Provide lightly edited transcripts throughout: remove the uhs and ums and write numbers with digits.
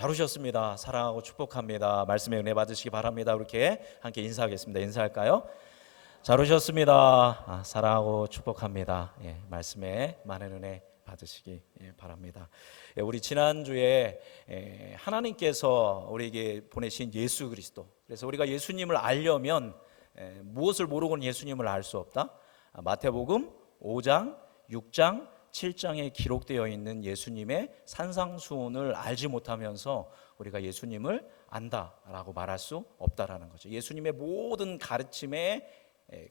잘 오셨습니다. 사랑하고 축복합니다. 말씀에 은혜 받으시기 바랍니다. 이렇게 함께 인사하겠습니다. 인사할까요? 잘 오셨습니다. 사랑하고 축복합니다. 말씀에 많은 은혜 받으시기 바랍니다. 우리 지난주에 하나님께서 우리에게 보내신 예수 그리스도, 그래서 우리가 예수님을 알려면 무엇을 모르고는 예수님을 알 수 없다. 마태복음 5장, 6장, 7장에 기록되어 있는 예수님의 산상수훈을 알지 못하면서 우리가 예수님을 안다라고 말할 수 없다라는 거죠. 예수님의 모든 가르침의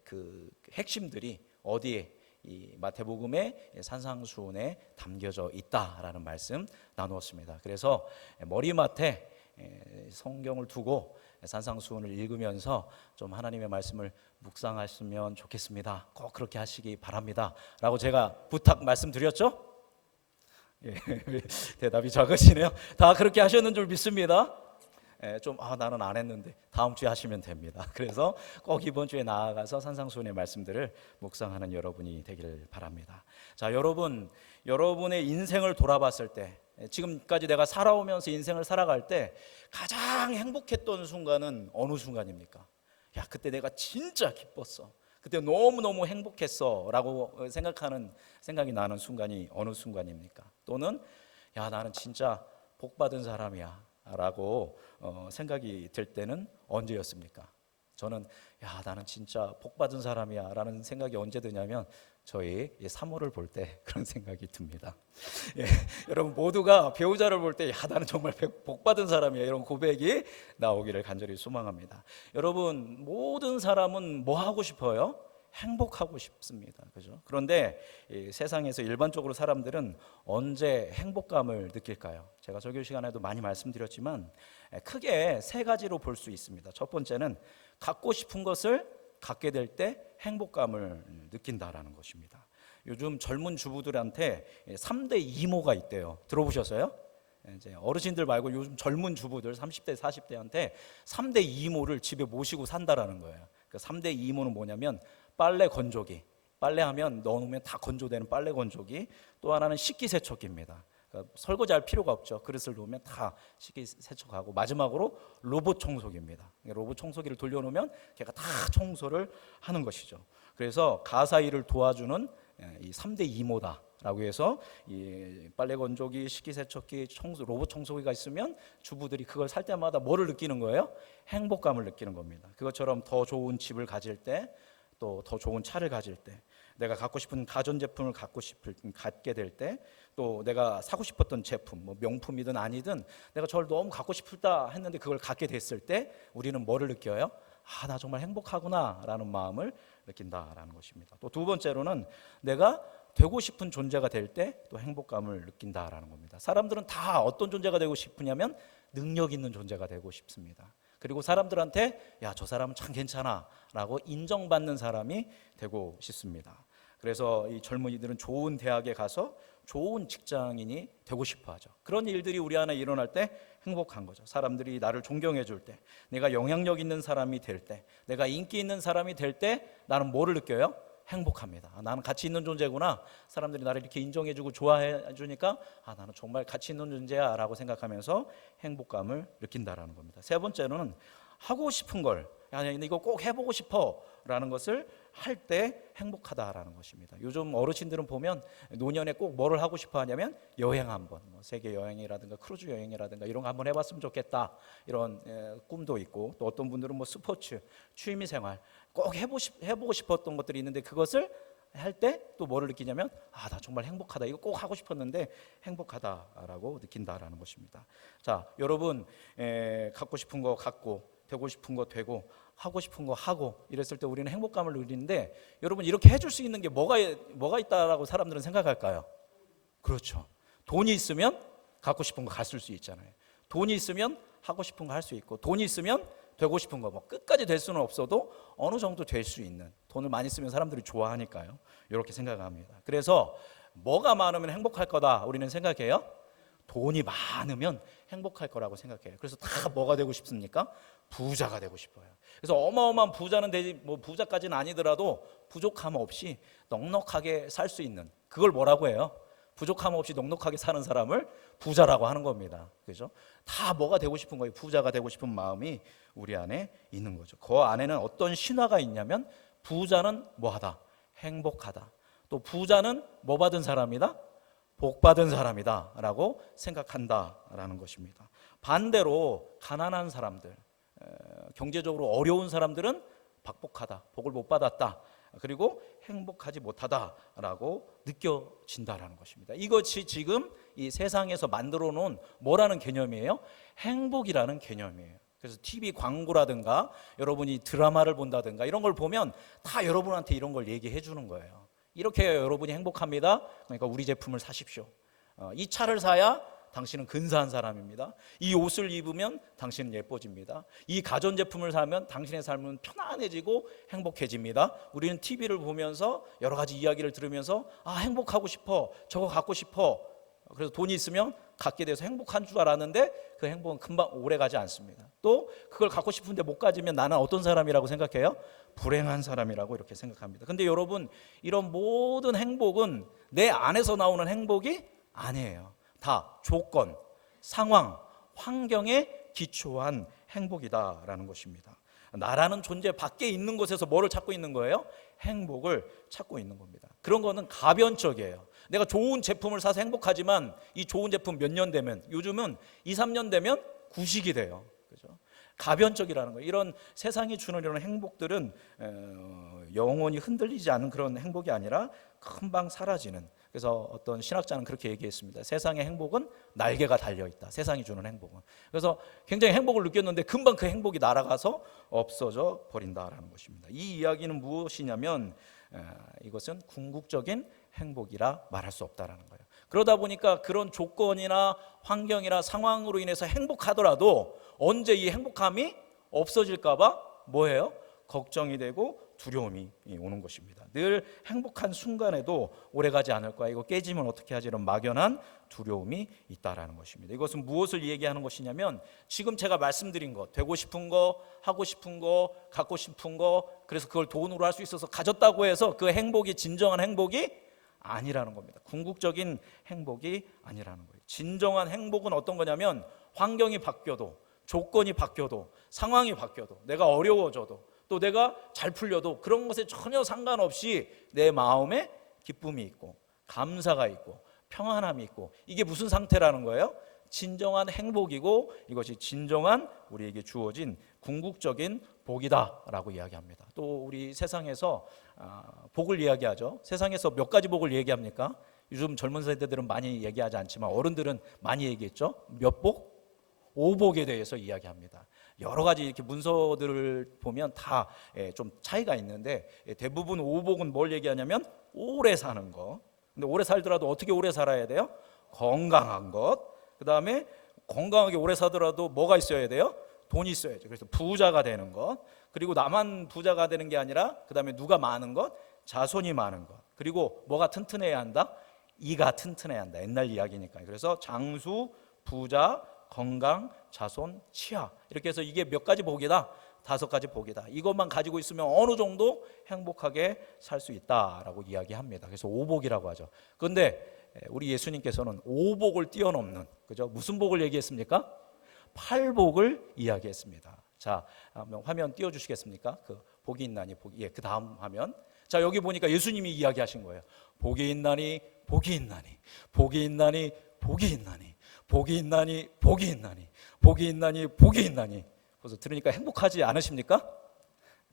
그 핵심들이 어디에? 이 마태복음의 산상수훈에 담겨져 있다라는 말씀 나누었습니다. 그래서 머리맡에 성경을 두고 산상수훈을 읽으면서 좀 하나님의 말씀을 묵상하시면 좋겠습니다. 꼭 그렇게 하시기 바랍니다 라고 제가 부탁 말씀드렸죠? 대답이 적으시네요. 다 그렇게 하셨는 줄 믿습니다. 나는 안 했는데 다음 주에 하시면 됩니다. 그래서 꼭 이번 주에 나아가서 산상수훈의 말씀들을 묵상하는 여러분이 되기를 바랍니다. 자, 여러분의 인생을 돌아봤을 때, 지금까지 내가 살아오면서 인생을 살아갈 때 가장 행복했던 순간은 어느 순간입니까? 야, 그때 내가 진짜 기뻤어, 그때 너무너무 행복했어 라고 생각이 나는 순간이 어느 순간입니까? 또는 야, 나는 진짜 복받은 사람이야 라고 생각이 들 때는 언제였습니까? 저는 야, 나는 진짜 복받은 사람이야 라는 생각이 언제 드냐면 저희 3월을 볼 때 그런 생각이 듭니다. 여러분 모두가 배우자를 볼 때 야, 나는 정말 복받은 사람이야, 이런 고백이 나오기를 간절히 소망합니다. 여러분, 모든 사람은 뭐 하고 싶어요? 행복하고 싶습니다. 그죠? 그런데 세상에서 일반적으로 사람들은 언제 행복감을 느낄까요? 제가 설교 시간에도 많이 말씀드렸지만 크게 세 가지로 볼 수 있습니다. 첫 번째는 갖고 싶은 것을 갖게 될 때 행복감을 느낀다라는 것입니다. 요즘 젊은 주부들한테 3대 이모가 있대요. 들어보셨어요? 이제 어르신들 말고 요즘 젊은 주부들 30대 40대한테 3대 이모를 집에 모시고 산다라는 거예요. 그 3대 이모는 뭐냐면 빨래 건조기, 빨래하면 넣어놓으면 다 건조되는 빨래 건조기, 또 하나는 식기세척기입니다. 그러니까 설거지할 필요가 없죠. 그릇을 놓으면 다 식기세척하고, 마지막으로 로봇 청소기입니다. 로봇 청소기를 돌려놓으면 걔가 다 청소를 하는 것이죠. 그래서 가사일을 도와주는 이 3대 이모다라고 해서 이 빨래 건조기, 식기세척기, 로봇 청소기가 있으면 주부들이 그걸 살 때마다 뭐를 느끼는 거예요? 행복감을 느끼는 겁니다. 그것처럼 더 좋은 집을 가질 때, 또 더 좋은 차를 가질 때, 내가 갖고 싶은 가전제품을 갖게 될 때, 또 내가 사고 싶었던 제품, 뭐 명품이든 아니든 내가 저를 너무 갖고 싶다 했는데 그걸 갖게 됐을 때 우리는 뭐를 느껴요? 아, 나 정말 행복하구나 라는 마음을 느낀다라는 것입니다. 또 두 번째로는 내가 되고 싶은 존재가 될 때 또 행복감을 느낀다라는 겁니다. 사람들은 다 어떤 존재가 되고 싶으냐면 능력 있는 존재가 되고 싶습니다. 그리고 사람들한테 야, 저 사람은 참 괜찮아 라고 인정받는 사람이 되고 싶습니다. 그래서 이 젊은이들은 좋은 대학에 가서 좋은 직장인이 되고 싶어 하죠. 그런 일들이 우리 안에 일어날 때 행복한 거죠. 사람들이 나를 존경해 줄 때, 내가 영향력 있는 사람이 될 때, 내가 인기 있는 사람이 될 때 나는 뭐를 느껴요? 행복합니다. 나는 가치 있는 존재구나. 사람들이 나를 이렇게 인정해 주고 좋아해 주니까 나는 정말 가치 있는 존재야 라고 생각하면서 행복감을 느낀다라는 겁니다. 세 번째로는 하고 싶은 걸, 야, 이거 꼭 해보고 싶어 라는 것을 할 때 행복하다라는 것입니다. 요즘 어르신들은 보면 노년에 꼭 뭐를 하고 싶어 하냐면 여행 한번, 세계 여행이라든가 크루즈 여행이라든가 이런 거 한번 해봤으면 좋겠다, 이런 꿈도 있고, 또 어떤 분들은 뭐 스포츠, 취미생활 꼭 해보고 싶었던 것들이 있는데 그것을 할 때 또 뭐를 느끼냐면 나 정말 행복하다, 이거 꼭 하고 싶었는데 행복하다라고 느낀다라는 것입니다. 자, 여러분 갖고 싶은 거 갖고, 되고 싶은 거 되고, 하고 싶은 거 하고 이랬을 때 우리는 행복감을 누리는데, 여러분 이렇게 해줄 수 있는 게 뭐가 있다라고 사람들은 생각할까요? 그렇죠. 돈이 있으면 갖고 싶은 거 갔을 수 있잖아요. 돈이 있으면 하고 싶은 거 할 수 있고, 돈이 있으면 되고 싶은 거, 뭐 끝까지 될 수는 없어도 어느 정도 될 수 있는, 돈을 많이 쓰면 사람들이 좋아하니까요. 이렇게 생각합니다. 그래서 뭐가 많으면 행복할 거다 우리는 생각해요? 돈이 많으면 행복할 거라고 생각해요. 그래서 다 뭐가 되고 싶습니까? 부자가 되고 싶어요. 그래서 어마어마한 부자는 되지, 뭐 부자까지는 아니더라도 부족함 없이 넉넉하게 살 수 있는, 그걸 뭐라고 해요? 부족함 없이 넉넉하게 사는 사람을 부자라고 하는 겁니다. 그죠? 다 뭐가 되고 싶은 거예요? 부자가 되고 싶은 마음이 우리 안에 있는 거죠. 그 안에는 어떤 신화가 있냐면 부자는 뭐하다? 행복하다. 또 부자는 뭐 받은 사람이다? 복 받은 사람이다 라고 생각한다라는 것입니다. 반대로 가난한 사람들, 경제적으로 어려운 사람들은 박복하다, 복을 못 받았다, 그리고 행복하지 못하다라고 느껴진다라는 것입니다. 이것이 지금 이 세상에서 만들어 놓은 뭐라는 개념이에요? 행복이라는 개념이에요. 그래서 TV 광고라든가 여러분이 드라마를 본다든가 이런 걸 보면 다 여러분한테 이런 걸 얘기해 주는 거예요. 이렇게 해야 여러분이 행복합니다. 그러니까 우리 제품을 사십시오. 이 차를 사야 당신은 근사한 사람입니다. 이 옷을 입으면 당신은 예뻐집니다. 이 가전제품을 사면 당신의 삶은 편안해지고 행복해집니다. 우리는 TV를 보면서 여러 가지 이야기를 들으면서 행복하고 싶어, 저거 갖고 싶어. 그래서 돈이 있으면 갖게 돼서 행복한 줄 알았는데 그 행복은 금방 오래 가지 않습니다. 또 그걸 갖고 싶은데 못 가지면 나는 어떤 사람이라고 생각해요? 불행한 사람이라고 이렇게 생각합니다. 근데 여러분, 이런 모든 행복은 내 안에서 나오는 행복이 아니에요. 다 조건, 상황, 환경에 기초한 행복이다라는 것입니다. 나라는 존재 밖에 있는 곳에서 뭐를 찾고 있는 거예요? 행복을 찾고 있는 겁니다. 그런 거는 가변적이에요. 내가 좋은 제품을 사서 행복하지만 이 좋은 제품 몇 년 되면, 요즘은 2, 3년 되면 구식이 돼요. 그죠? 가변적이라는 거예요. 이런 세상이 주는 이런 행복들은 영원히 흔들리지 않는 그런 행복이 아니라 금방 사라지는. 그래서 어떤 신학자는 그렇게 얘기했습니다. 세상의 행복은 날개가 달려있다. 세상이 주는 행복은. 그래서 굉장히 행복을 느꼈는데 금방 그 행복이 날아가서 없어져 버린다라는 것입니다. 이 이야기는 무엇이냐면 이것은 궁극적인 행복이라 말할 수 없다라는 거예요. 그러다 보니까 그런 조건이나 환경이나 상황으로 인해서 행복하더라도 언제 이 행복함이 없어질까 봐 뭐예요? 걱정이 되고 두려움이 오는 것입니다. 늘 행복한 순간에도 오래가지 않을 거야. 이거 깨지면 어떻게 하지? 이런 막연한 두려움이 있다라는 것입니다. 이것은 무엇을 얘기하는 것이냐면 지금 제가 말씀드린 것, 되고 싶은 거, 하고 싶은 거, 갖고 싶은 거, 그래서 그걸 돈으로 할 수 있어서 가졌다고 해서 그 행복이 진정한 행복이 아니라는 겁니다. 궁극적인 행복이 아니라는 거예요. 진정한 행복은 어떤 거냐면 환경이 바뀌어도, 조건이 바뀌어도, 상황이 바뀌어도, 내가 어려워져도, 또 내가 잘 풀려도 그런 것에 전혀 상관없이 내 마음에 기쁨이 있고 감사가 있고 평안함이 있고, 이게 무슨 상태라는 거예요? 진정한 행복이고 이것이 진정한 우리에게 주어진 궁극적인 복이다라고 이야기합니다. 또 우리 세상에서 복을 이야기하죠. 세상에서 몇 가지 복을 얘기합니까? 요즘 젊은 세대들은 많이 얘기하지 않지만 어른들은 많이 얘기했죠. 몇 복? 5복에 대해서 이야기합니다. 여러 가지 이렇게 문서들을 보면 다 좀 차이가 있는데 대부분 5복은 뭘 얘기하냐면 오래 사는 거. 근데 오래 살더라도 어떻게 오래 살아야 돼요? 건강한 것. 그 다음에 건강하게 오래 살더라도 뭐가 있어야 돼요? 돈이 있어야죠. 그래서 부자가 되는 것. 그리고 나만 부자가 되는 게 아니라 그 다음에 누가 많은 것? 자손이 많은 것. 그리고 뭐가 튼튼해야 한다? 이가 튼튼해야 한다. 옛날 이야기니까. 그래서 장수, 부자, 건강, 자손, 치아, 이렇게 해서 이게 몇 가지 복이다? 5가지 복이다. 이것만 가지고 있으면 어느 정도 행복하게 살 수 있다라고 이야기합니다. 그래서 5복이라고 하죠. 그런데 우리 예수님께서는 5복을 뛰어넘는, 그죠? 무슨 복을 얘기했습니까? 8복을 이야기했습니다. 자, 화면 띄워주시겠습니까? 그 복이 있나니, 그 다음 화면. 자, 여기 보니까 예수님이 이야기하신 거예요. 복이 있나니, 복이 있나니, 복이 있나니, 복이 있나니, 복이 있나니, 복이 있나니, 복이 있나니, 복이 있나니. 그래서 들으니까 행복하지 않으십니까?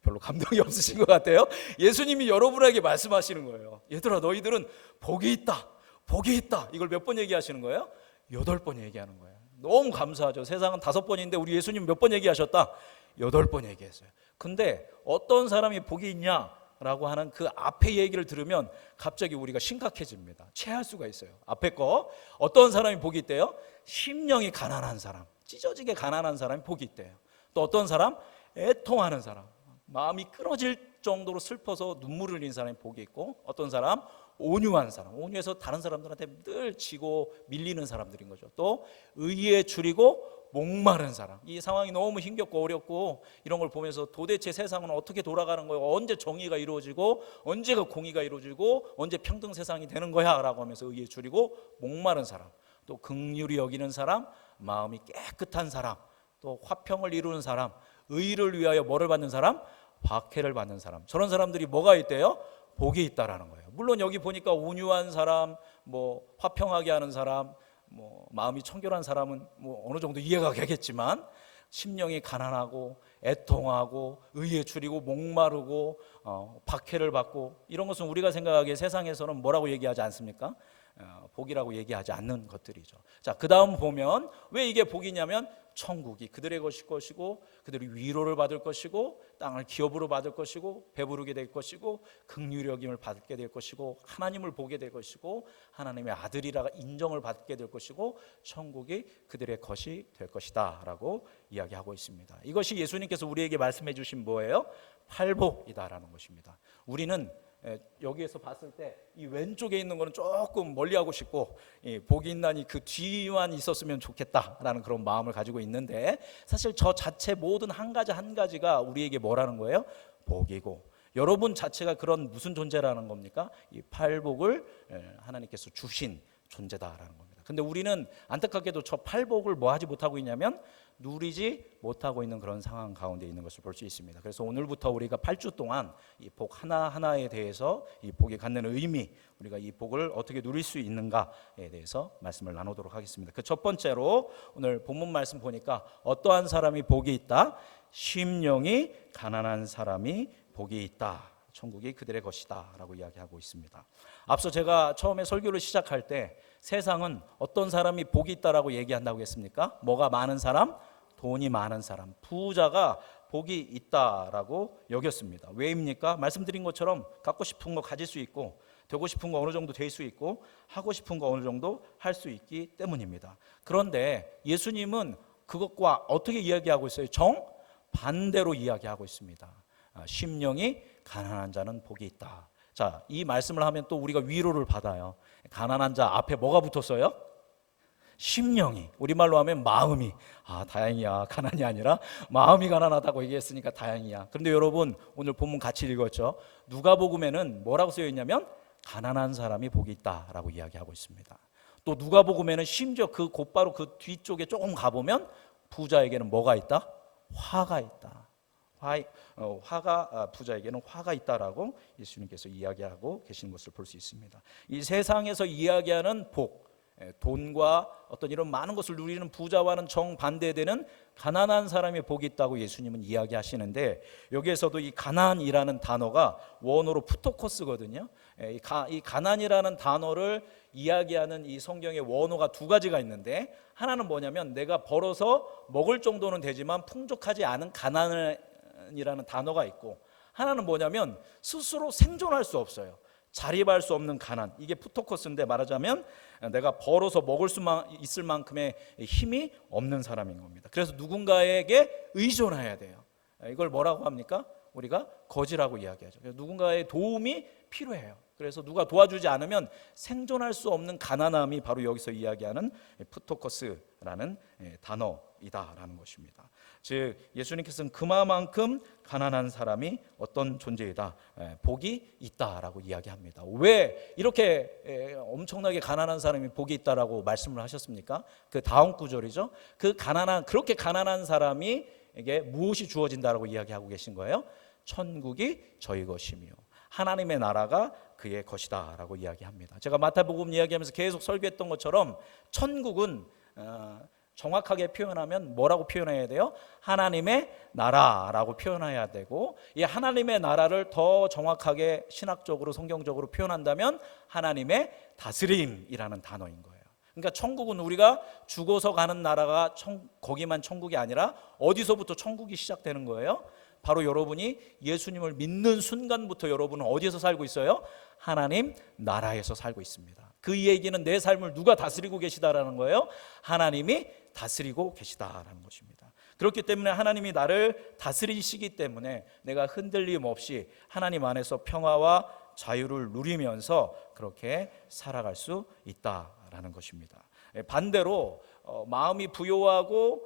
별로 감동이 없으신 것 같아요. 예수님이 여러분에게 말씀하시는 거예요. 얘들아, 너희들은 복이 있다, 복이 있다. 이걸 몇 번 얘기하시는 거예요? 8번 얘기하는 거예요. 너무 감사하죠. 세상은 5번인데 우리 예수님 몇 번 얘기하셨다? 8번 얘기했어요. 근데 어떤 사람이 복이 있냐라고 하는 그 앞에 얘기를 들으면 갑자기 우리가 심각해집니다. 체할 수가 있어요. 앞에 거, 어떤 사람이 복이 있대요? 심령이 가난한 사람, 찢어지게 가난한 사람이 복이 있대요. 또 어떤 사람? 애통하는 사람, 마음이 끊어질 정도로 슬퍼서 눈물을 흘린 사람이 복이 있고, 어떤 사람? 온유한 사람, 온유해서 다른 사람들한테 늘 지고 밀리는 사람들인 거죠. 또 의에 줄이고 목마른 사람, 이 상황이 너무 힘겹고 어렵고 이런 걸 보면서 도대체 세상은 어떻게 돌아가는 거야, 언제 정의가 이루어지고 언제가 공의가 이루어지고 언제 평등 세상이 되는 거야 라고 하면서 의에 줄이고 목마른 사람. 또 긍휼히 여기는 사람, 마음이 깨끗한 사람, 또 화평을 이루는 사람, 의를 위하여 뭐를 받는 사람? 박해를 받는 사람. 저런 사람들이 뭐가 있대요? 복이 있다라는 거예요. 물론 여기 보니까 온유한 사람, 뭐 화평하게 하는 사람, 뭐 마음이 청결한 사람은 뭐 어느 정도 이해가 되겠지만, 심령이 가난하고 애통하고 의에 줄이고 목마르고 박해를 받고, 이런 것은 우리가 생각하기에 세상에서는 뭐라고 얘기하지 않습니까? 복이라고 얘기하지 않는 것들이죠. 자, 그 다음 보면 왜 이게 복이냐면, 천국이 그들의 것이고 그들이 위로를 받을 것이고 땅을 기업으로 받을 것이고 배부르게 될 것이고 긍휼히 여김을 받게 될 것이고 하나님을 보게 될 것이고 하나님의 아들이라 인정을 받게 될 것이고 천국이 그들의 것이 될 것이다 라고 이야기하고 있습니다. 이것이 예수님께서 우리에게 말씀해 주신 뭐예요? 팔복이다라는 것입니다. 우리는 여기에서 봤을 때 이 왼쪽에 있는 거는 조금 멀리하고 싶고, 복이 있나니 그 뒤만 있었으면 좋겠다라는 그런 마음을 가지고 있는데, 사실 저 자체 모든 한 가지 한 가지가 우리에게 뭐라는 거예요? 복이고, 여러분 자체가 그런 무슨 존재라는 겁니까? 이 팔복을 하나님께서 주신 존재다라는 겁니다. 근데 우리는 안타깝게도 저 팔복을 뭐 하지 못하고 있냐면 누리지 못하고 있는 그런 상황 가운데 있는 것을 볼 수 있습니다. 그래서 오늘부터 우리가 8주 동안 이 복 하나하나에 대해서, 이 복이 갖는 의미, 우리가 이 복을 어떻게 누릴 수 있는가에 대해서 말씀을 나누도록 하겠습니다. 그 첫 번째로 오늘 본문 말씀 보니까 어떠한 사람이 복이 있다? 심령이 가난한 사람이 복이 있다. 천국이 그들의 것이다 라고 이야기하고 있습니다. 앞서 제가 처음에 설교를 시작할 때 세상은 어떤 사람이 복이 있다라고 얘기한다고 했습니까? 뭐가 많은 사람? 돈이 많은 사람, 부자가 복이 있다라고 여겼습니다. 왜입니까? 말씀드린 것처럼 갖고 싶은 거 가질 수 있고, 되고 싶은 거 어느 정도 될 수 있고, 하고 싶은 거 어느 정도 할 수 있기 때문입니다. 그런데 예수님은 그것과 어떻게 이야기하고 있어요? 정반대로 이야기하고 있습니다. 심령이 가난한 자는 복이 있다. 자, 이 말씀을 하면 또 우리가 위로를 받아요. 가난한 자 앞에 뭐가 붙었어요? 심령이, 우리말로 하면 마음이. 다행이야, 가난이 아니라 마음이 가난하다고 얘기했으니까 다행이야. 그런데 여러분, 오늘 본문 같이 읽었죠? 누가복음에는 뭐라고 쓰여 있냐면 가난한 사람이 복이 있다라고 이야기하고 있습니다. 또 누가복음에는 심지어 그 곧바로 그 뒤쪽에 조금 가보면 부자에게는 뭐가 있다? 화가 있다. 부자에게는 화가 있다라고 예수님께서 이야기하고 계신 것을 볼 수 있습니다. 이 세상에서 이야기하는 복, 돈과 어떤 이런 많은 것을 누리는 부자와는 정반대되는 가난한 사람의 복이 있다고 예수님은 이야기하시는데, 여기에서도 이 가난이라는 단어가 원어로 푸토코스거든요. 이 가난이라는 단어를 이야기하는 이 성경의 원어가 두 가지가 있는데, 하나는 뭐냐면 내가 벌어서 먹을 정도는 되지만 풍족하지 않은 가난이라는 단어가 있고, 하나는 뭐냐면 스스로 생존할 수 없어요. 자립할 수 없는 가난, 이게 푸토코스인데, 말하자면 내가 벌어서 먹을 수만 있을 만큼의 힘이 없는 사람인 겁니다. 그래서 누군가에게 의존해야 돼요. 이걸 뭐라고 합니까? 우리가 거지라고 이야기하죠. 누군가의 도움이 필요해요. 그래서 누가 도와주지 않으면 생존할 수 없는 가난함이 바로 여기서 이야기하는 푸토코스라는 단어이다라는 것입니다. 즉 예수님께서는 그만큼 가난한 사람이 어떤 존재이다, 복이 있다라고 이야기합니다. 왜 이렇게 엄청나게 가난한 사람이 복이 있다라고 말씀을 하셨습니까? 그 다음 구절이죠. 그렇게 가난한 사람에게 무엇이 주어진다라고 이야기하고 계신 거예요? 천국이 저희 것이며 하나님의 나라가 그의 것이다라고 이야기합니다. 제가 마태복음 이야기하면서 계속 설교했던 것처럼 천국은 정확하게 표현하면 뭐라고 표현해야 돼요? 하나님의 나라라고 표현해야 되고, 이 하나님의 나라를 더 정확하게 신학적으로 성경적으로 표현한다면 하나님의 다스림이라는 단어인 거예요. 그러니까 천국은 우리가 죽어서 가는 나라가 거기만 천국이 아니라 어디서부터 천국이 시작되는 거예요? 바로 여러분이 예수님을 믿는 순간부터 여러분은 어디에서 살고 있어요? 하나님 나라에서 살고 있습니다. 그 얘기는 내 삶을 누가 다스리고 계시다라는 거예요? 하나님이 다스리고 계시다라는 것입니다. 그렇기 때문에 하나님이 나를 다스리시기 때문에 내가 흔들림 없이 하나님 안에서 평화와 자유를 누리면서 그렇게 살아갈 수 있다라는 것입니다. 반대로 마음이 부요하고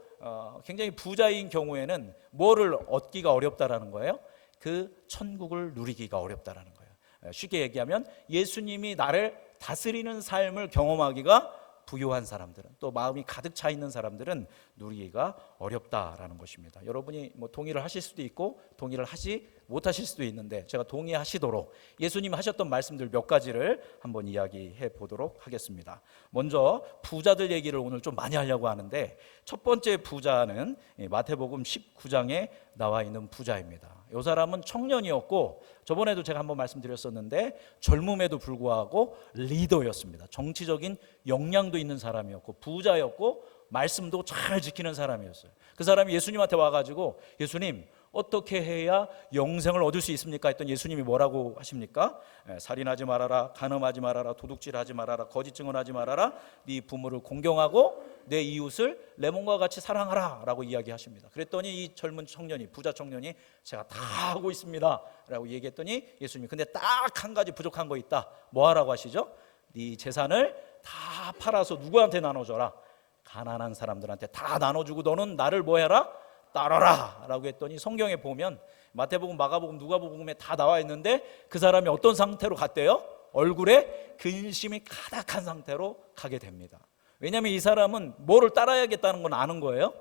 굉장히 부자인 경우에는 뭐를 얻기가 어렵다라는 거예요? 그 천국을 누리기가 어렵다라는 거예요. 쉽게 얘기하면 예수님이 나를 다스리는 삶을 경험하기가 부유한 사람들은, 또 마음이 가득 차 있는 사람들은 누리기가 어렵다라는 것입니다. 여러분이 뭐 동의를 하실 수도 있고 동의를 하지 못하실 수도 있는데, 제가 동의하시도록 예수님 하셨던 말씀들 몇 가지를 한번 이야기해 보도록 하겠습니다. 먼저 부자들 얘기를 오늘 좀 많이 하려고 하는데, 첫 번째 부자는 마태복음 19장에 나와 있는 부자입니다. 이 사람은 청년이었고, 저번에도 제가 한번 말씀드렸었는데 젊음에도 불구하고 리더였습니다. 정치적인 역량도 있는 사람이었고 부자였고 말씀도 잘 지키는 사람이었어요. 그 사람이 예수님한테 와가지고, 예수님, 어떻게 해야 영생을 얻을 수 있습니까? 했더니 예수님이 뭐라고 하십니까? 살인하지 말아라, 간음하지 말아라, 도둑질하지 말아라, 거짓 증언하지 말아라, 네 부모를 공경하고 내 이웃을 내 몸과 같이 사랑하라 라고 이야기하십니다. 그랬더니 이 젊은 청년이, 부자 청년이, 제가 다 하고 있습니다 라고 얘기했더니 예수님이, 근데 딱 한 가지 부족한 거 있다. 뭐 하라고 하시죠? 네 재산을 다 팔아서 누구한테 나눠줘라? 가난한 사람들한테 다 나눠주고 너는 나를 뭐 해라? 따라라 라고 했더니, 성경에 보면 마태복음, 마가복음, 누가복음에 다 나와 있는데 그 사람이 어떤 상태로 갔대요? 얼굴에 근심이 가득한 상태로 가게 됩니다. 왜냐하면 이 사람은 뭐를 따라야겠다는 건 아는 거예요.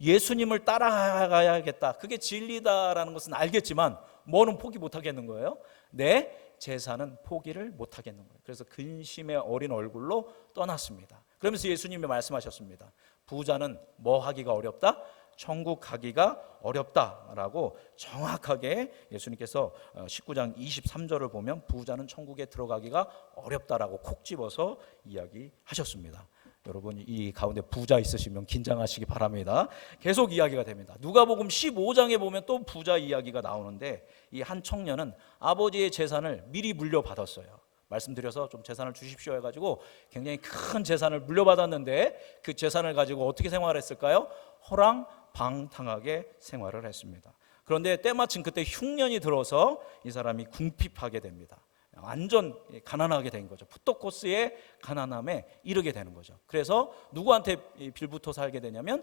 예수님을 따라가야겠다, 그게 진리다라는 것은 알겠지만 뭐는 포기 못하겠는 거예요? 내 재산은 포기를 못하겠는 거예요. 그래서 근심에 어린 얼굴로 떠났습니다. 그러면서 예수님이 말씀하셨습니다. 부자는 뭐 하기가 어렵다? 천국 가기가 어렵다라고 정확하게 예수님께서 19장 23절을 보면 부자는 천국에 들어가기가 어렵다라고 콕 집어서 이야기하셨습니다. 여러분, 이 가운데 부자 있으시면 긴장하시기 바랍니다. 계속 이야기가 됩니다. 누가복음 15장에 보면 또 부자 이야기가 나오는데, 이 한 청년은 아버지의 재산을 미리 물려받았어요. 말씀드려서 좀 재산을 주십시오 해가지고 굉장히 큰 재산을 물려받았는데, 그 재산을 가지고 어떻게 생활했을까요? 호랑방탕하게 생활을 했습니다. 그런데 때마침 그때 흉년이 들어서 이 사람이 궁핍하게 됩니다. 완전 가난하게 된 거죠. 푸토코스의 가난함에 이르게 되는 거죠. 그래서 누구한테 빌붙어 살게 되냐면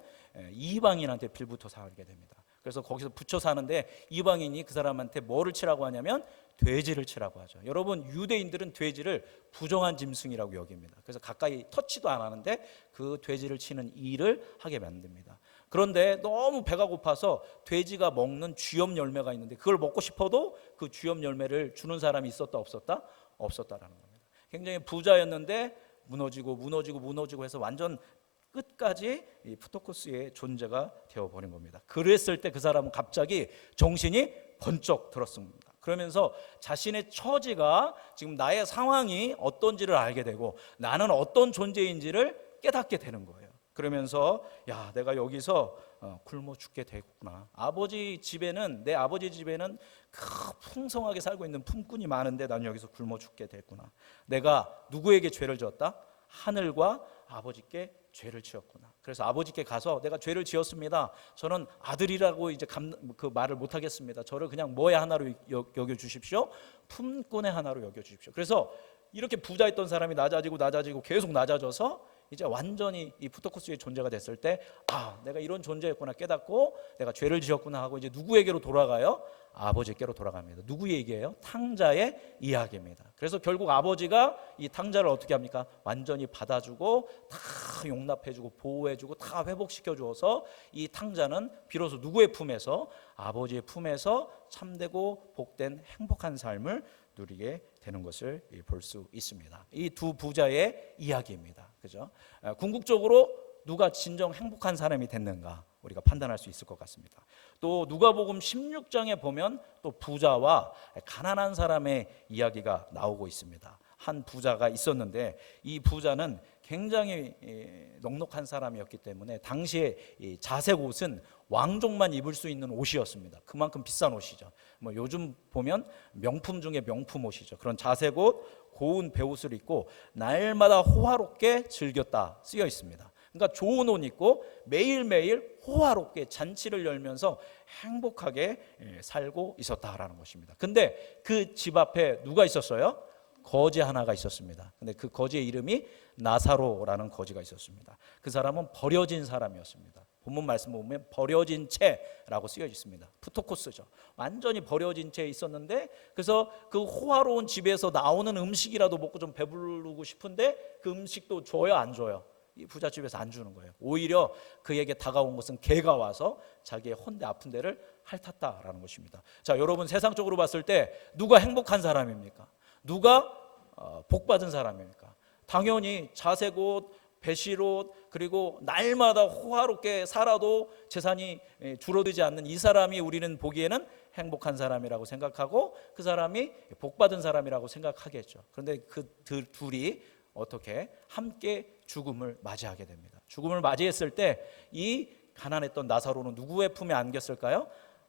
이방인한테 빌붙어 살게 됩니다. 그래서 거기서 붙여 사는데 이방인이 그 사람한테 뭐를 치라고 하냐면 돼지를 치라고 하죠. 여러분, 유대인들은 돼지를 부정한 짐승이라고 여깁니다. 그래서 가까이 터치도 안 하는데 그 돼지를 치는 일을 하게 만듭니다. 그런데 너무 배가 고파서 돼지가 먹는 쥐염 열매가 있는데 그걸 먹고 싶어도 그 쥐염 열매를 주는 사람이 있었다 없었다? 없었다라는 겁니다. 굉장히 부자였는데 무너지고 해서 완전 끝까지 이 푸토코스의 존재가 되어버린 겁니다. 그랬을 때 그 사람은 갑자기 정신이 번쩍 들었습니다. 그러면서 자신의 처지가, 지금 나의 상황이 어떤지를 알게 되고 나는 어떤 존재인지를 깨닫게 되는 거예요. 그러면서 야, 내가 여기서 굶어 죽게 되겠구나. 내 아버지 집에는 풍성하게 살고 있는 품꾼이 많은데 난 여기서 굶어 죽게 됐구나. 내가 누구에게 죄를 지었다? 하늘과 아버지께 죄를 지었구나. 그래서 아버지께 가서 내가 죄를 지었습니다. 저는 아들이라고 이제 그 말을 못 하겠습니다. 저를 그냥 뭐의 하나로 여겨 주십시오. 품꾼의 하나로 여겨 주십시오. 그래서 이렇게 부자였던 사람이 낮아지고 계속 낮아져서 이제 완전히 이 푸토코스의 존재가 됐을 때, 내가 이런 존재였구나 깨닫고 내가 죄를 지었구나 하고 이제 누구에게로 돌아가요? 아버지께로 돌아갑니다. 누구 얘기예요? 탕자의 이야기입니다. 그래서 결국 아버지가 이 탕자를 어떻게 합니까? 완전히 받아주고 다 용납해주고 보호해주고 다 회복시켜주어서 이 탕자는 비로소 누구의 품에서? 아버지의 품에서 참되고 복된 행복한 삶을 누리게 되는 것을 볼 수 있습니다. 이 두 부자의 이야기입니다. 그죠? 궁극적으로 누가 진정 행복한 사람이 됐는가 우리가 판단할 수 있을 것 같습니다. 또 누가복음 16장에 보면 또 부자와 가난한 사람의 이야기가 나오고 있습니다. 한 부자가 있었는데 이 부자는 굉장히 넉넉한 사람이었기 때문에 당시에 자색 옷은 왕족만 입을 수 있는 옷이었습니다. 그만큼 비싼 옷이죠. 뭐 요즘 보면 명품 중에 명품 옷이죠. 그런 자색 옷, 고운 베옷을 입고 날마다 호화롭게 즐겼다 쓰여 있습니다. 그러니까 좋은 옷 입고 매일매일 호화롭게 잔치를 열면서 행복하게 살고 있었다라는 것입니다. 근데 그 집 앞에 누가 있었어요? 거지 하나가 있었습니다. 근데 그 거지의 이름이 나사로라는 거지가 있었습니다. 그 사람은 버려진 사람이었습니다. 본문 말씀 보면 버려진 채라고 쓰여 있습니다. 푸토코스죠. 완전히 버려진 채 있었는데, 그래서 그 호화로운 집에서 나오는 음식이라도 먹고 좀 배부르고 싶은데 그 음식도 줘요, 안 줘요? 이 부잣집에서 안 주는 거예요. 오히려 그에게 다가온 것은 개가 와서 자기의 헌데 아픈 데를 핥았다라는 것입니다. 자, 여러분, 세상적으로 봤을 때 누가 행복한 사람입니까? 누가 복받은 사람입니까? 당연히 자색 옷, 배실 옷, 그리고 날마다 호화롭게 살아도 재산이 줄어들지 않는 이 사람이 우리는 보기에는 행복한 사람이라고 생각하고, 그 사람이 복받은 사람이라고 생각하겠죠. 그런데 그 둘이 어떻게 함께 죽음을 맞이하게 됩니다. 죽음을 맞이했을 때 이 가난했던 나사로는 누구의 품에 안겼을까요?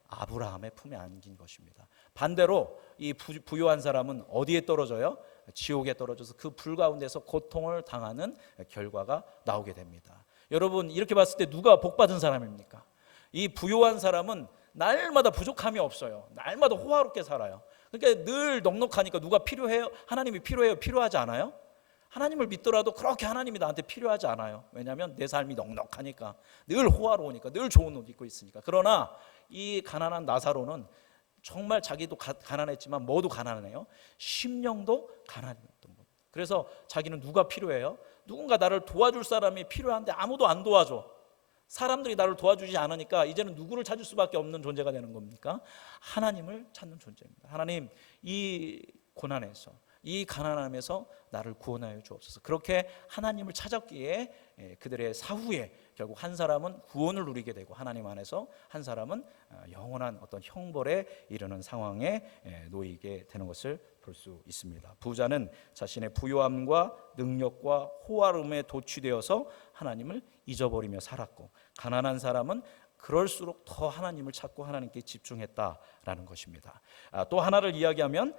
아브라함의 품에 안긴 것입니다. 반대로 이 부유한 사람은 어디에 떨어져요? 지옥에 떨어져서 그 불 가운데서 고통을 당하는 결과가 나오게 됩니다. 여러분, 이렇게 봤을 때 누가 복받은 사람입니까? 이 부유한 사람은 날마다 부족함이 없어요. 날마다 호화롭게 살아요. 그러니까 늘 넉넉하니까 누가 필요해요? 하나님이 필요해요? 필요하지 않아요? 하나님을 믿더라도 그렇게 하나님이 나한테 필요하지 않아요. 왜냐하면 내 삶이 넉넉하니까, 늘 호화로우니까, 늘 좋은 옷 입고 있으니까. 그러나 이 가난한 나사로는 정말 자기도 가난했지만 뭐도 가난해요? 심령도 가난했던 분. 그래서 자기는 누가 필요해요? 누군가 나를 도와줄 사람이 필요한데 아무도 안 도와줘. 사람들이 나를 도와주지 않으니까 이제는 누구를 찾을 수밖에 없는 존재가 되는 겁니까? 하나님을 찾는 존재입니다. 하나님, 이 고난에서, 이 가난함에서 나를 구원하여 주옵소서. 그렇게 하나님을 찾았기에 그들의 사후에 결국 한 사람은 구원을 누리게 되고, 하나님 안에서 한 사람은 영원한 어떤 형벌에 이르는 상황에 놓이게 되는 것을 볼 수 있습니다. 부자는 자신의 부유함과 능력과 호화로움에 도취되어서 하나님을 잊어버리며 살았고, 가난한 사람은 그럴수록 더 하나님을 찾고 하나님께 집중했다라는 것입니다. 또 하나를 이야기하면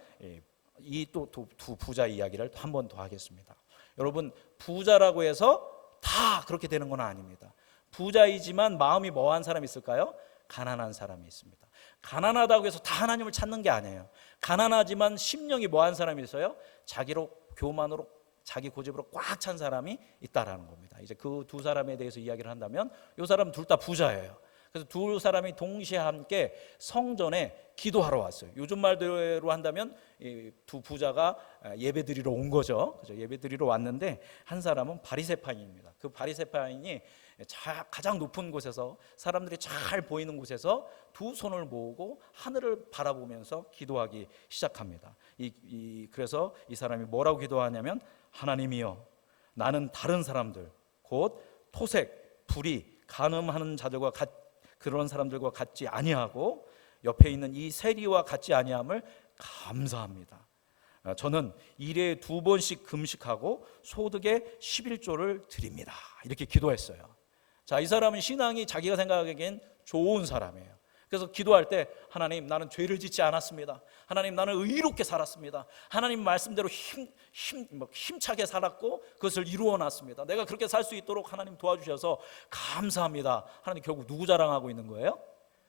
이 또 두 부자 이야기를 한 번 더 하겠습니다. 여러분, 부자라고 해서 다 그렇게 되는 건 아닙니다. 부자이지만 마음이 뭐한 사람이 있을까요? 가난한 사람이 있습니다. 가난하다고 해서 다 하나님을 찾는 게 아니에요. 가난하지만 심령이 뭐한 사람이 있어요? 자기로 교만으로, 자기 고집으로 꽉 찬 사람이 있다라는 겁니다. 이제 그 두 사람에 대해서 이야기를 한다면, 이 사람 둘 다 부자예요. 그래서 두 사람이 동시에 함께 성전에 기도하러 왔어요. 요즘 말대로 한다면 이 두 부자가 예배드리러 온 거죠. 그죠? 예배드리러 왔는데 한 사람은 바리새파인입니다. 그 바리새파인이 가장 높은 곳에서, 사람들이 잘 보이는 곳에서 두 손을 모으고 하늘을 바라보면서 기도하기 시작합니다. 그래서 이 사람이 뭐라고 기도하냐면, 하나님이여, 나는 다른 사람들, 곧 토색, 불의, 간음하는 자들과 그런 사람들과 같지 아니하고 옆에 있는 이 세리와 같지 아니함을 감사합니다. 저는 일에 2번씩 금식하고 소득의 11조를 드립니다. 이렇게 기도했어요. 자, 이 사람은 신앙이 자기가 생각하기엔 좋은 사람이에요. 그래서 기도할 때, 하나님, 나는 죄를 짓지 않았습니다. 하나님, 나는 의롭게 살았습니다. 하나님 말씀대로 힘차게 살았고 그것을 이루어 놨습니다. 내가 그렇게 살 수 있도록 하나님 도와주셔서 감사합니다. 하나님, 결국 누구 자랑하고 있는 거예요?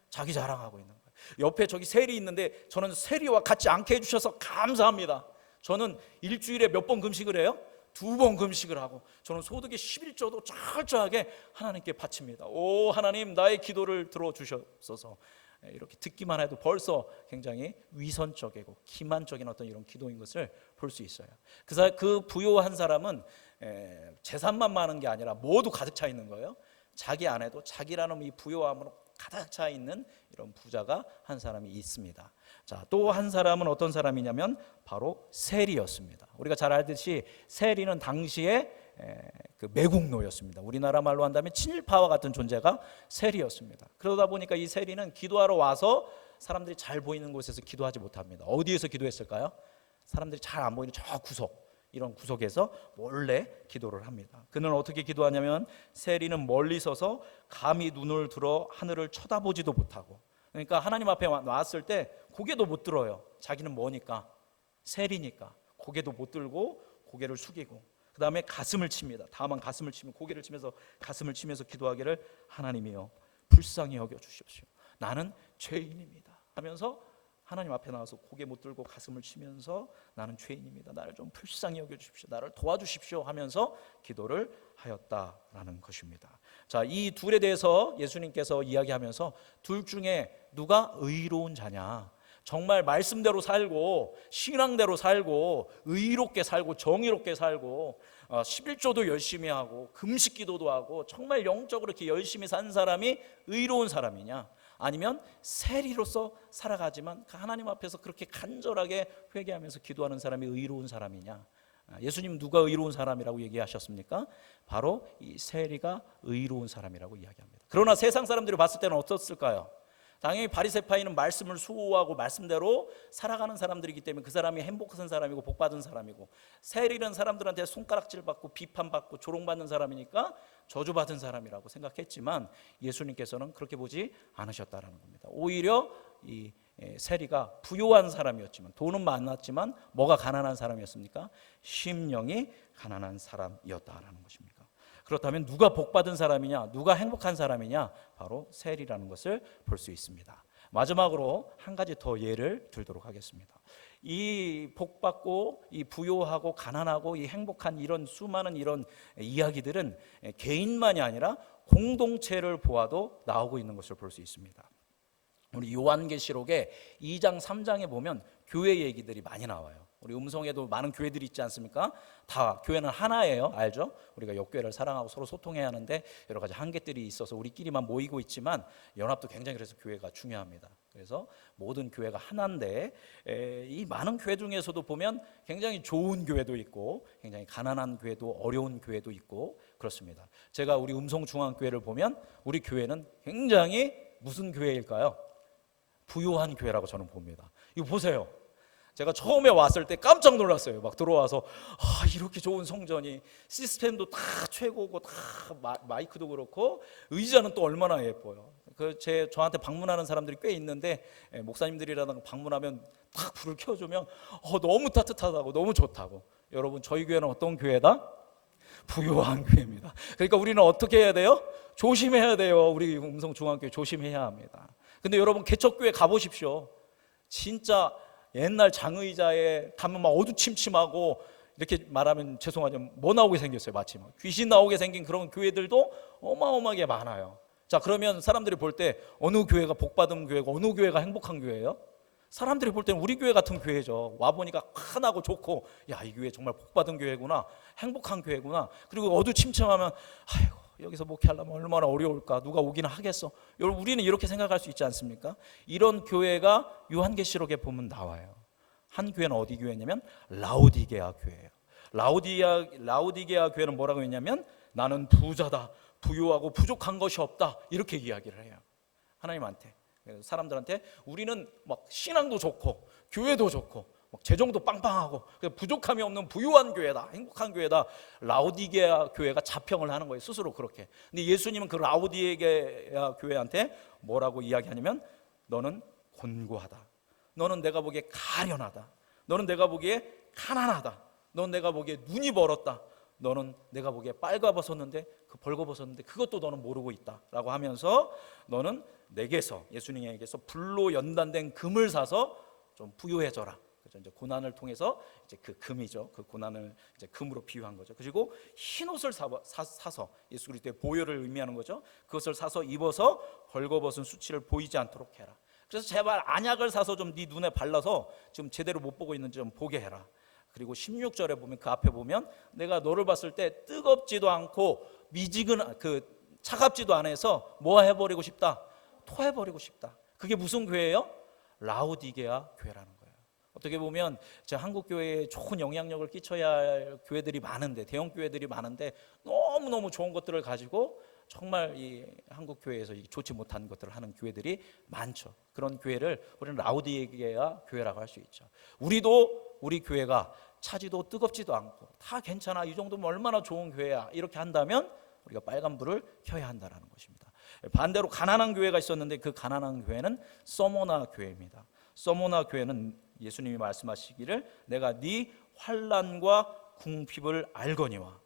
자기 자랑하고 있는 거예요. 옆에 저기 세리 있는데, 저는 세리와 같지 않게 해주셔서 감사합니다. 저는 일주일에 몇 번 금식을 해요? 2번 금식을 하고, 저는 소득의 11조도 철저하게 하나님께 바칩니다. 오 하나님, 나의 기도를 들어주셔서. 이렇게 듣기만 해도 벌써 굉장히 위선적이고 기만적인 어떤 이런 기도인 것을 볼 수 있어요. 그 부유한 사람은 재산만 많은 게 아니라 모두 가득 차 있는 거예요. 자기 안에도 자기라는 이 부유함으로 가득 차 있는 이런 부자가 한 사람이 있습니다. 자, 또 한 사람은 어떤 사람이냐면 바로 세리였습니다. 우리가 잘 알듯이 세리는 당시에 그 매국노였습니다. 우리나라 말로 한다면 친일파와 같은 존재가 세리였습니다. 그러다 보니까 이 세리는 기도하러 와서 사람들이 잘 보이는 곳에서 기도하지 못합니다. 어디에서 기도했을까요? 사람들이 잘 안 보이는 저 구석, 이런 구석에서 몰래 기도를 합니다. 그는 어떻게 기도하냐면, 세리는 멀리 서서 감히 눈을 들어 하늘을 쳐다보지도 못하고, 그러니까 하나님 앞에 나왔을 때 고개도 못 들어요. 자기는 뭐니까, 세리니까 고개도 못 들고 고개를 숙이고, 그 다음에 가슴을 칩니다. 다만 가슴을 치면, 고개를 치면서 가슴을 치면서 기도하기를, 하나님이여 불쌍히 여겨 주십시오. 나는 죄인입니다 하면서 하나님 앞에 나와서 고개 못 들고 가슴을 치면서, 나는 죄인입니다, 나를 좀 불쌍히 여겨 주십시오, 나를 도와주십시오 하면서 기도를 하였다라는 것입니다. 자, 이 둘에 대해서 예수님께서 이야기하면서 둘 중에 누가 의로운 자냐, 정말 말씀대로 살고 신앙대로 살고 의롭게 살고 정의롭게 살고 11조도 열심히 하고 금식 기도도 하고 정말 영적으로 이렇게 열심히 산 사람이 의로운 사람이냐, 아니면 세리로서 살아가지만 하나님 앞에서 그렇게 간절하게 회개하면서 기도하는 사람이 의로운 사람이냐. 예수님 누가 의로운 사람이라고 얘기하셨습니까? 바로 이 세리가 의로운 사람이라고 이야기합니다. 그러나 세상 사람들이 봤을 때는 어떻을까요? 당연히 바리새파이는 말씀을 수호하고 말씀대로 살아가는 사람들이기 때문에 그 사람이 행복한 사람이고 복받은 사람이고, 세리는 사람들한테 손가락질 받고 비판받고 조롱받는 사람이니까 저주받은 사람이라고 생각했지만 예수님께서는 그렇게 보지 않으셨다라는 겁니다. 오히려 이 세리가 부요한 사람이었지만, 돈은 많았지만 뭐가 가난한 사람이었습니까? 심령이 가난한 사람이었다라는 것입니다. 그렇다면 누가 복받은 사람이냐, 누가 행복한 사람이냐? 바로 세리라는 것을 볼 수 있습니다. 마지막으로 한 가지 더 예를 들도록 하겠습니다. 이 복받고 이 부요하고 가난하고 이 행복한 이런 수많은 이런 이야기들은 개인만이 아니라 공동체를 보아도 나오고 있는 것을 볼 수 있습니다. 우리 요한계시록에 2장 3장에 보면 교회 얘기들이 많이 나와요. 우리 음성에도 많은 교회들이 있지 않습니까? 다 교회는 하나예요. 알죠? 우리가 옆교회를 사랑하고 서로 소통해야 하는데 여러 가지 한계들이 있어서 우리끼리만 모이고 있지만 연합도 굉장히, 그래서 교회가 중요합니다. 그래서 모든 교회가 하나인데 이 많은 교회 중에서도 보면 굉장히 좋은 교회도 있고 굉장히 가난한 교회도, 어려운 교회도 있고 그렇습니다. 제가 우리 음성중앙교회를 보면 우리 교회는 굉장히 무슨 교회일까요? 부요한 교회라고 저는 봅니다. 이거 보세요. 제가 처음에 왔을 때 깜짝 놀랐어요. 막 들어와서 이렇게 좋은 성전이, 시스템도 다 최고고, 다 마이크도 그렇고 의자는 또 얼마나 예뻐요. 저한테 방문하는 사람들이 꽤 있는데 목사님들이라든가 방문하면 딱 불을 켜주면 너무 따뜻하다고, 너무 좋다고. 여러분, 저희 교회는 어떤 교회다? 부요한 교회입니다. 그러니까 우리는 어떻게 해야 돼요? 조심해야 돼요. 우리 음성중앙교회 조심해야 합니다. 근데 여러분, 개척교회 가보십시오. 진짜 옛날 장의자에 가면 막 어두침침하고, 이렇게 말하면 죄송하지만 뭐 나오게 생겼어요. 마치 귀신 나오게 생긴 그런 교회들도 어마어마하게 많아요. 자, 그러면 사람들이 볼 때 어느 교회가 복받은 교회고 어느 교회가 행복한 교회예요? 사람들이 볼 때는 우리 교회 같은 교회죠. 와보니까 환하고 좋고, 야, 이 교회 정말 복받은 교회구나, 행복한 교회구나. 그리고 어두침침하면 아이고, 여기서 목회하려면 얼마나 어려울까, 누가 오기는 하겠어. 여러분, 우리는 이렇게 생각할 수 있지 않습니까? 이런 교회가 요한계시록에 보면 나와요. 한 교회는 어디 교회냐면 라오디게아 교회예요. 라오디게아 교회는 뭐라고 했냐면 나는 부자다, 부유하고 부족한 것이 없다, 이렇게 이야기를 해요. 하나님한테, 사람들한테 우리는 막 신앙도 좋고 교회도 좋고 재정도 빵빵하고 부족함이 없는 부유한 교회다, 행복한 교회다, 라오디게아 교회가 자평을 하는 거예요, 스스로 그렇게. 근데 예수님은 그 라오디게아 교회한테 뭐라고 이야기하냐면 너는 곤고하다, 너는 내가 보기에 가련하다, 너는 내가 보기에 가난하다, 너는 내가 보기에 눈이 멀었다, 너는 내가 보기에 빨가벗었는데 벌거벗었는데 그것도 너는 모르고 있다 라고 하면서 너는 내게서, 예수님에게서 불로 연단된 금을 사서 좀 부유해져라. 이제 고난을 통해서 이제 그 금이죠. 그 고난을 이제 금으로 비유한 거죠. 그리고 흰 옷을 사서, 예수 그리스도의 보혈을 의미하는 거죠. 그것을 사서 입어서 벌거벗은 수치를 보이지 않도록 해라. 그래서 제발 안약을 사서 좀 네 눈에 발라서 지금 제대로 못 보고 있는지 좀 보게 해라. 그리고 16절에 보면, 그 앞에 보면 내가 너를 봤을 때 뜨겁지도 않고 차갑지도 않아서 뭐 해버리고 싶다? 토해버리고 싶다. 그게 무슨 교회예요? 라오디게아 교회라는 거예요. 어떻게 보면 한국 교회에 좋은 영향력을 끼쳐야 할 교회들이 많은데, 대형 교회들이 많은데 너무너무 좋은 것들을 가지고 정말 이 한국 교회에서 좋지 못한 것들을 하는 교회들이 많죠. 그런 교회를 우리는 라오디게아 교회라고 할 수 있죠. 우리 교회가 차지도 뜨겁지도 않고 다 괜찮아, 이 정도면 얼마나 좋은 교회야, 이렇게 한다면 우리가 빨간 불을 켜야 한다는 것입니다. 반대로 가난한 교회가 있었는데 그 가난한 교회는 서모나 교회입니다. 서모나 교회는 예수님이 말씀하시기를 내가 네 환난과 궁핍을 알거니와,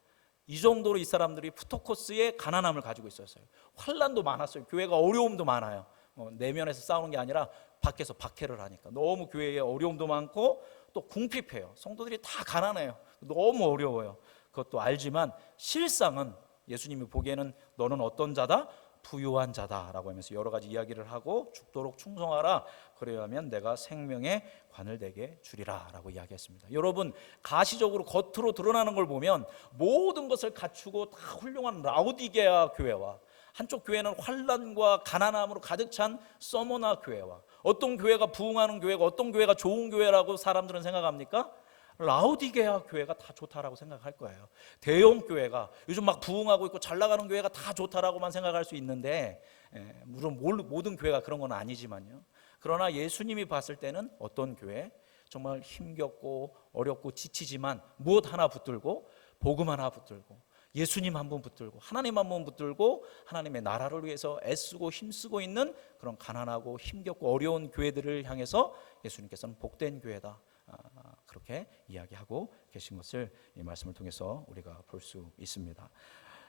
이 정도로 이 사람들이 푸토코스의 가난함을 가지고 있었어요. 환난도 많았어요. 교회가 어려움도 많아요. 내면에서 싸우는 게 아니라 밖에서 박해를 하니까 너무 교회에 어려움도 많고 또 궁핍해요. 성도들이 다 가난해요. 너무 어려워요. 그것도 알지만 실상은 예수님이 보기에는 너는 어떤 자다? 부요한 자다라고 하면서 여러 가지 이야기를 하고 죽도록 충성하라. 그래야면 내가 생명의 관을 내게 주리라라고 이야기했습니다. 여러분, 가시적으로 겉으로 드러나는 걸 보면 모든 것을 갖추고 다 훌륭한 라오디게아 교회와 한쪽 교회는 환난과 가난함으로 가득 찬 서머나 교회와 어떤 교회가 부흥하는 교회가 어떤 교회가 좋은 교회라고 사람들은 생각합니까? 라오디게아 교회가 다 좋다라고 생각할 거예요. 대형 교회가 요즘 막 부흥하고 있고 잘 나가는 교회가 다 좋다라고만 생각할 수 있는데, 물론 모든 교회가 그런 건 아니지만요. 그러나 예수님이 봤을 때는 어떤 교회? 정말 힘겹고 어렵고 지치지만 무엇 하나 붙들고 복음 하나 붙들고 예수님 한 분 붙들고 하나님 한 분 붙들고 하나님의 나라를 위해서 애쓰고 힘쓰고 있는 그런 가난하고 힘겹고 어려운 교회들을 향해서 예수님께서는 복된 교회다, 그렇게 이야기하고 계신 것을 이 말씀을 통해서 우리가 볼 수 있습니다.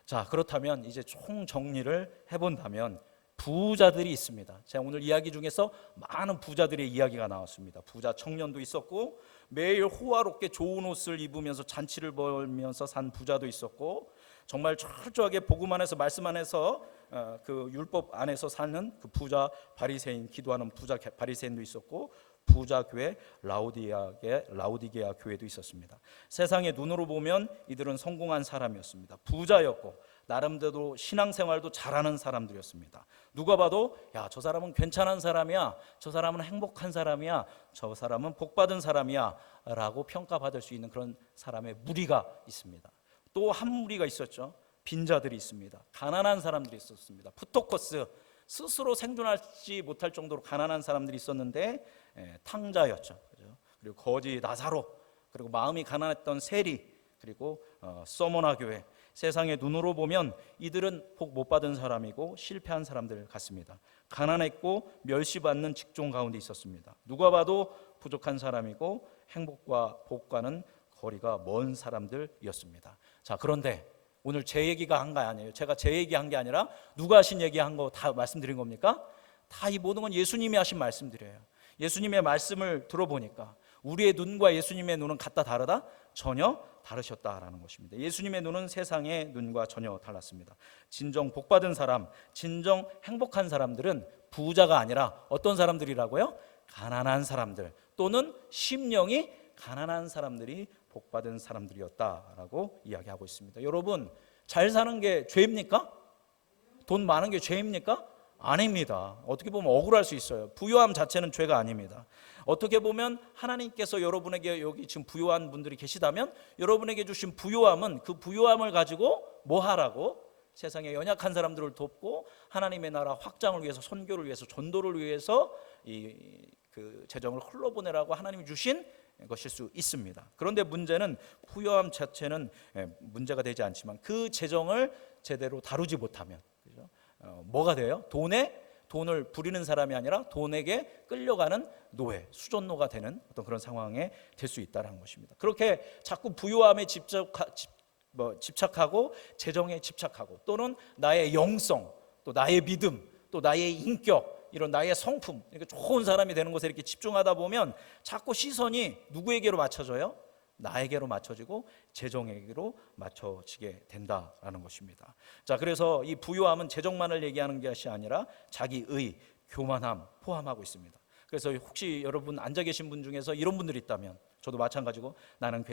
자, 그렇다면 이제 총 정리를 해본다면 부자들이 있습니다. 제가 오늘 이야기 중에서 많은 부자들의 이야기가 나왔습니다. 부자 청년도 있었고 매일 호화롭게 좋은 옷을 입으면서 잔치를 벌면서 산 부자도 있었고 정말 철저하게 복음 안에서 말씀 안에서 그 율법 안에서 사는 그 부자 바리새인, 기도하는 부자 바리새인도 있었고 부자 교회 라오디게아 교회도 있었습니다. 세상의 눈으로 보면 이들은 성공한 사람이었습니다. 부자였고 나름대로 신앙생활도 잘하는 사람들이었습니다. 누가 봐도 야, 저 사람은 괜찮은 사람이야, 저 사람은 행복한 사람이야, 저 사람은 복받은 사람이야 라고 평가받을 수 있는 그런 사람의 무리가 있습니다. 또 한 무리가 있었죠. 빈자들이 있습니다. 가난한 사람들이 있었습니다. 푸토커스, 스스로 생존하지 못할 정도로 가난한 사람들이 있었는데 탕자였죠. 그리고 거지 나사로, 그리고 마음이 가난했던 세리, 그리고 서머나 교회. 세상의 눈으로 보면 이들은 복 못 받은 사람이고 실패한 사람들 같습니다. 가난했고 멸시받는 직종 가운데 있었습니다. 누가 봐도 부족한 사람이고 행복과 복과는 거리가 먼 사람들이었습니다. 자, 그런데 오늘 제 얘기가 한 거 아니에요. 제가 제 얘기한 게 아니라 누가 하신 얘기한 거 다 말씀드린 겁니까? 다 이 모든 건 예수님이 하신 말씀들이에요. 예수님의 말씀을 들어보니까 우리의 눈과 예수님의 눈은 같다 다르다? 전혀 다르셨다라는 것입니다. 예수님의 눈은 세상의 눈과 전혀 달랐습니다. 진정 복받은 사람, 진정 행복한 사람들은 부자가 아니라 어떤 사람들이라고요? 가난한 사람들, 또는 심령이 가난한 사람들이 복받은 사람들이었다라고 이야기하고 있습니다. 여러분, 잘 사는 게 죄입니까? 돈 많은 게 죄입니까? 아닙니다. 어떻게 보면 억울할 수 있어요. 부유함 자체는 죄가 아닙니다. 어떻게 보면 하나님께서 여러분에게, 여기 지금 부유한 분들이 계시다면 여러분에게 주신 부유함은 그 부유함을 가지고 뭐 하라고? 세상에 연약한 사람들을 돕고 하나님의 나라 확장을 위해서, 선교를 위해서, 전도를 위해서 그 재정을 흘러보내라고 하나님이 주신 것일 수 있습니다. 그런데 문제는 부유함 자체는 문제가 되지 않지만 그 재정을 제대로 다루지 못하면, 그죠? 뭐가 돼요? 돈을 부리는 사람이 아니라 돈에게 끌려가는 노예, 수존노가 되는 어떤 그런 상황에 될 수 있다는 것입니다. 그렇게 자꾸 부유함에 집착하고 재정에 집착하고 또는 나의 영성, 또 나의 믿음, 또 나의 인격, 이런 나의 성품, 이렇게 좋은 사람이 되는 것에 이렇게 집중하다 보면 자꾸 시선이 누구에게로 맞춰져요? 나에게로 맞춰지고 재정에게로 맞춰지게 된다라는 것입니다. 자, 그래서 이 부유함은 재정만을 얘기하는 것이 아니라 자기의 교만함 포함하고 있습니다. 그래서 혹시 여러분 앉아 계신 분 중에서 이런 분들이 있다면, 저도 마찬가지고 나는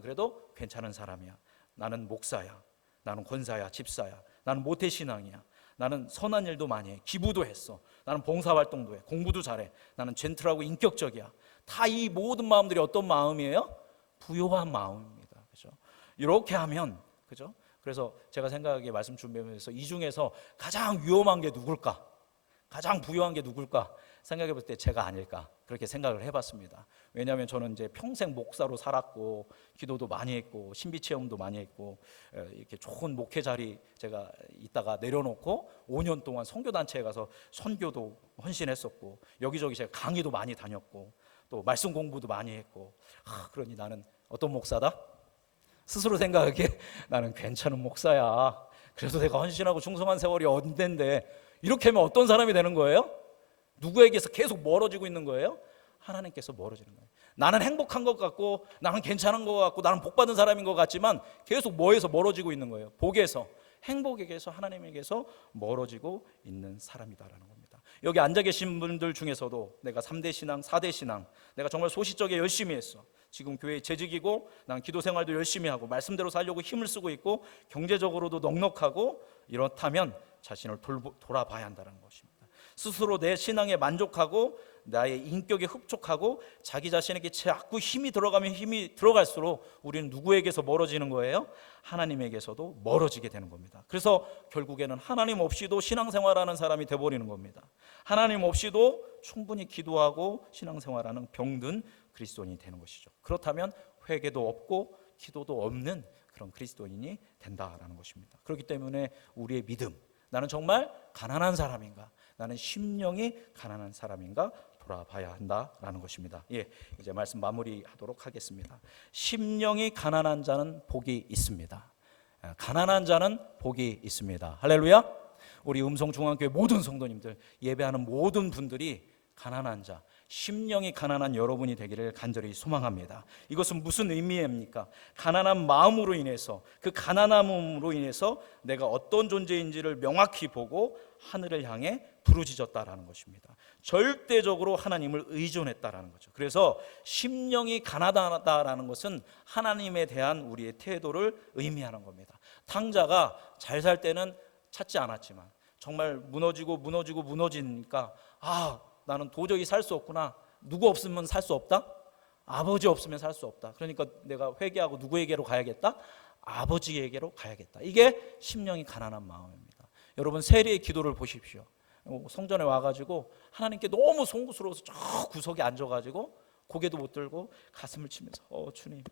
그래도 괜찮은 사람이야, 나는 목사야, 나는 권사야, 집사야, 나는 모태신앙이야, 나는 선한 일도 많이 해, 기부도 했어, 나는 봉사활동도 해, 공부도 잘해, 나는 젠틀하고 인격적이야. 다 이 모든 마음들이 어떤 마음이에요? 부유한 마음입니다. 그죠? 이렇게 하면, 그죠? 그래서 제가 생각하기에 말씀 준비하면서 이 중에서 가장 위험한 게 누굴까? 가장 부유한 게 누굴까? 생각해 볼 때 제가 아닐까? 그렇게 생각을 해봤습니다. 왜냐하면 저는 이제 평생 목사로 살았고 기도도 많이 했고 신비 체험도 많이 했고 이렇게 좋은 목회 자리 제가 있다가 내려놓고 5년 동안 선교단체에 가서 선교도 헌신했었고 여기저기 제가 강의도 많이 다녔고 또 말씀 공부도 많이 했고, 그러니 나는 어떤 목사다? 스스로 생각하기에 나는 괜찮은 목사야. 그래도 내가 헌신하고 충성한 세월이 언젠데, 이렇게 하면 어떤 사람이 되는 거예요? 누구에게서 계속 멀어지고 있는 거예요? 하나님께서 멀어지는 거예요. 나는 행복한 것 같고 나는 괜찮은 것 같고 나는 복받은 사람인 것 같지만 계속 뭐에서 멀어지고 있는 거예요? 복에서, 행복에게서 하나님에게서 멀어지고 있는 사람이다라는 겁니다. 여기 앉아 계신 분들 중에서도 내가 3대 신앙, 4대 신앙, 내가 정말 소시적에 열심히 했어. 지금 교회 재직이고 난 기도 생활도 열심히 하고 말씀대로 살려고 힘을 쓰고 있고 경제적으로도 넉넉하고 이렇다면 자신을 돌아봐야 한다는 것입니다. 스스로 내 신앙에 만족하고 나의 인격에 흡족하고 자기 자신에게 자꾸 힘이 들어가면 힘이 들어갈수록 우리는 누구에게서 멀어지는 거예요? 하나님에게서도 멀어지게 되는 겁니다. 그래서 결국에는 하나님 없이도 신앙생활하는 사람이 돼버리는 겁니다. 하나님 없이도 충분히 기도하고 신앙생활하는 병든 그리스도인이 되는 것이죠. 그렇다면 회개도 없고 기도도 없는 그런 그리스도인이 된다라는 것입니다. 그렇기 때문에 우리의 믿음, 나는 정말 가난한 사람인가? 나는 심령이 가난한 사람인가? 돌아봐야 한다라는 것입니다. 이제 말씀 마무리하도록 하겠습니다. 심령이 가난한 자는 복이 있습니다. 가난한 자는 복이 있습니다. 할렐루야. 우리 음성중앙교회 모든 성도님들, 예배하는 모든 분들이 가난한 자, 심령이 가난한 여러분이 되기를 간절히 소망합니다. 이것은 무슨 의미입니까? 가난한 마음으로 인해서, 그 가난함으로 인해서 내가 어떤 존재인지를 명확히 보고 하늘을 향해 부르짖었다라는 것입니다. 절대적으로 하나님을 의존했다라는 거죠. 그래서 심령이 가난하다라는 것은 하나님에 대한 우리의 태도를 의미하는 겁니다. 탕자가 잘 살 때는 찾지 않았지만 정말 무너지니까 나는 도저히 살 수 없구나. 누구 없으면 살 수 없다? 아버지 없으면 살 수 없다. 그러니까 내가 회개하고 누구에게로 가야겠다? 아버지에게로 가야겠다. 이게 심령이 가난한 마음입니다. 여러분 세리의 기도를 보십시오. 성전에 와가지고 하나님께 너무 송구스러워서 저 구석에 앉아가지고 고개도 못 들고 가슴을 치면서 주님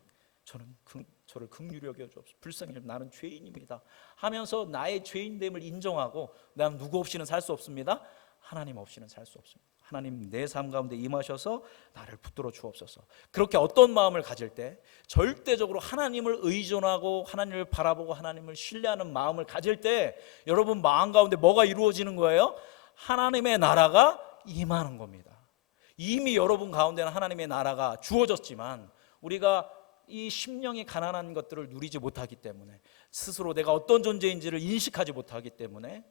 저를 긍휼히 여겨주옵소서. 불쌍히 나는 죄인입니다 하면서 나의 죄인됨을 인정하고 난 누구 없이는 살 수 없습니다. 하나님 없이는 살 수 없습니다. 하나님 내 삶 가운데 임하셔서 나를 붙들어 주옵소서. 그렇게 어떤 마음을 가질 때 절대적으로 하나님을 의존하고 하나님을 바라보고 하나님을 신뢰하는 마음을 가질 때 여러분 마음 가운데 뭐가 이루어지는 거예요? 하나님의 나라가 임하는 겁니다. 이미 여러분 가운데는 하나님의 나라가 주어졌지만 우리가 이 심령이 가난한 것들을 누리지 못하기 때문에 스스로 내가 어떤 존재인지를 인식하지 못하기 때문에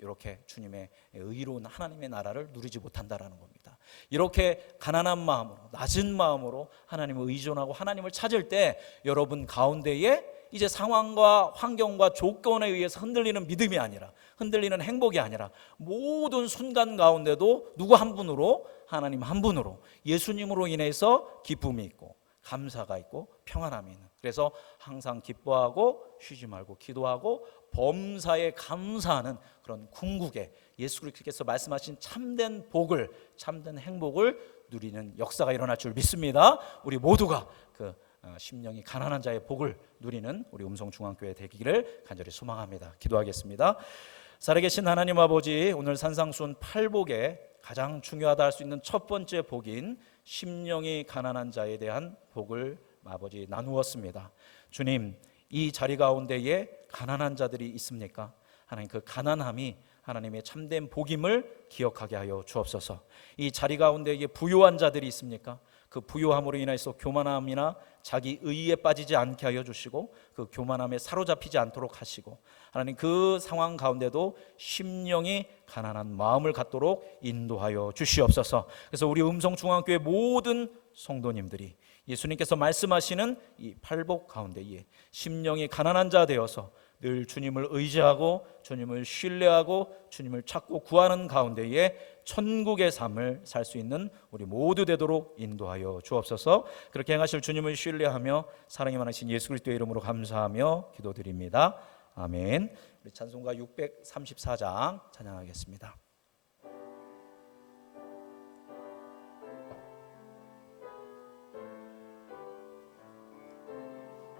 이렇게 주님의 의로운 하나님의 나라를 누리지 못한다라는 겁니다. 이렇게 가난한 마음으로 낮은 마음으로 하나님을 의존하고 하나님을 찾을 때 여러분 가운데에 이제 상황과 환경과 조건에 의해서 흔들리는 믿음이 아니라 흔들리는 행복이 아니라 모든 순간 가운데도 누구 한 분으로 하나님 한 분으로 예수님으로 인해서 기쁨이 있고 감사가 있고 평안함이 있는 그래서 항상 기뻐하고 쉬지 말고 기도하고 범사에 감사하는 그런 궁극의 예수 그리스도께서 말씀하신 참된 복을 참된 행복을 누리는 역사가 일어날 줄 믿습니다. 우리 모두가 그 심령이 가난한 자의 복을 누리는 우리 음성중앙교회 되기를 간절히 소망합니다. 기도하겠습니다. 살아계신 하나님 아버지, 오늘 산상수훈 8복에 가장 중요하다 할 수 있는 첫 번째 복인 심령이 가난한 자에 대한 복을 아버지 나누었습니다. 주님, 이 자리 가운데에 가난한 자들이 있습니까? 하나님 그 가난함이 하나님의 참된 복임을 기억하게 하여 주옵소서. 이 자리 가운데에 부요한 자들이 있습니까? 그 부요함으로 인해서 교만함이나 자기 의에 빠지지 않게 하여 주시고 그 교만함에 사로잡히지 않도록 하시고 하나님 그 상황 가운데도 심령이 가난한 마음을 갖도록 인도하여 주시옵소서. 그래서 우리 음성중앙교회 모든 성도님들이 예수님께서 말씀하시는 이 팔복 가운데에 심령이 가난한 자 되어서 늘 주님을 의지하고 주님을 신뢰하고 주님을 찾고 구하는 가운데에 천국의 삶을 살 수 있는 우리 모두 되도록 인도하여 주옵소서. 그렇게 행하실 주님을 신뢰하며 사랑이 많으신 예수 그리스도의 이름으로 감사하며 기도드립니다. 아멘. 우리 찬송가 634장 찬양하겠습니다.